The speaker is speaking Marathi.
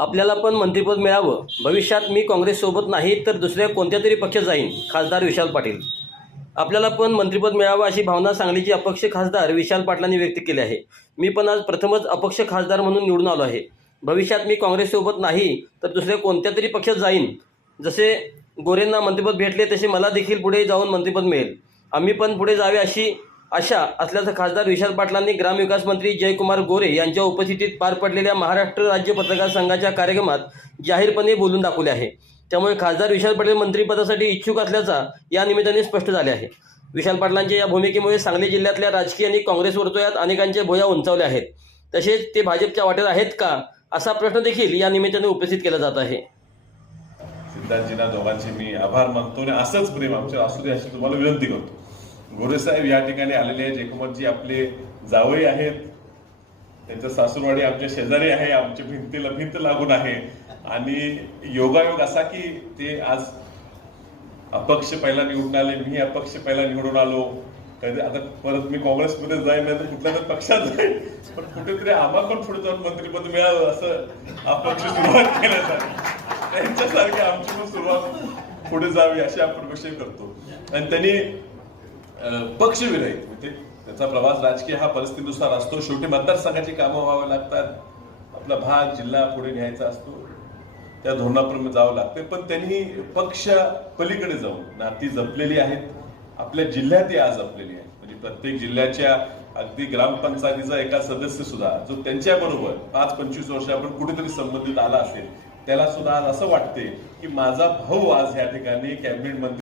आपल्याला पण मंत्रिपद मिळावं. भविष्यात मी काँग्रेससोबत नाही तर दुसऱ्या कोणत्या तरी पक्षात जाईन खासदार विशाल पाटील. आपल्याला पण मंत्रिपद मिळावं अशी भावना सांगलीचे अपक्ष खासदार विशाल पाटलांनी व्यक्त केली आहे. मी पण आज प्रथमच अपक्ष खासदार म्हणून निवडून आलो आहे. भविष्यात मी काँग्रेससोबत नाही तर दुसऱ्या कोणत्या तरी पक्षात जाईन. जसे गोरेंना मंत्रिपद भेटले तसे मला देखील पुढे जाऊन मंत्रिपद मिळेल. आम्ही पण पुढे जावे अशी अशा असल्याचं खासदार विशाल पाटलांनी ग्रामविकास मंत्री जयकुमार गोरे यांच्या उपस्थितीत पार पडलेल्या महाराष्ट्र राज्य पत्रकार संघाच्या कार्यक्रमात जाहीरपणे बोलून दाखवले आहे. त्यामुळे खासदार विशाल पाटील मंत्रिपदासाठी इच्छुक असल्याचा या निमित्ताने स्पष्ट झाले आहे. विशाल पाटलांच्या या भूमिकेमुळे सांगली जिल्ह्यातल्या राजकीय आणि काँग्रेस वर्तुळात अनेकांचे भोया उंचावल्या आहेत. तसेच ते भाजपच्या वाटेत आहेत का असा प्रश्न देखील या निमित्ताने उपस्थित केला जात आहे. सिद्धार्थजींना दोघांचे मी आभार मानतो आणि असंच प्रेम आमच्या असू दे अशी तुम्हाला विनंती करतो. गोरेसाहेब या ठिकाणी आलेले आहेत. जयकुमारजी आपले जावई आहेत. त्यांचं सासूरवाडी आमच्या शेजारी आहे. आमच्या भिंतीला भिंत लागून आहे. आणि योगायोग असा की ते आज अपक्ष पहिला निवडून आले मी अपक्ष पहिला निवडून आलो. कधी आता परत मी काँग्रेसमध्ये जाईन नाही तर कुठल्या तरी पक्षात जाईन. पण कुठेतरी आम्हाला पण पुढे जाऊन मंत्रीपद मिळालं असं अपक्ष सुरुवात केल्यासाठी त्यांच्यासारखी आमची पण सुरुवात पुढे जावी अशी आपण विषय करतो. आणि त्यांनी पक्षविरहित म्हणजे त्याचा प्रवास राजकीय हा परिस्थितीनुसार असतो. शेवटी मतदारसंघाची कामं व्हावं लागतात. आपला भाग जिल्हा पुढे न्यायचा असतो. त्या धोरणाप्रमाणे जावं लागते. पण त्यांनी पक्ष पलीकडे जाऊन नाती जपलेली आहेत. आपल्या जिल्ह्यात आज जपलेली आहेत. म्हणजे प्रत्येक जिल्ह्याच्या अगदी ग्रामपंचायतीचा एका सदस्य सुद्धा जो त्यांच्या बरोबर पाच पंचवीस वर्ष आपण कुठेतरी संबंधित आला असेल त्याला सुद्धा आज असं वाटते की माझा भाऊ आज या ठिकाणी कॅबिनेट मंत्री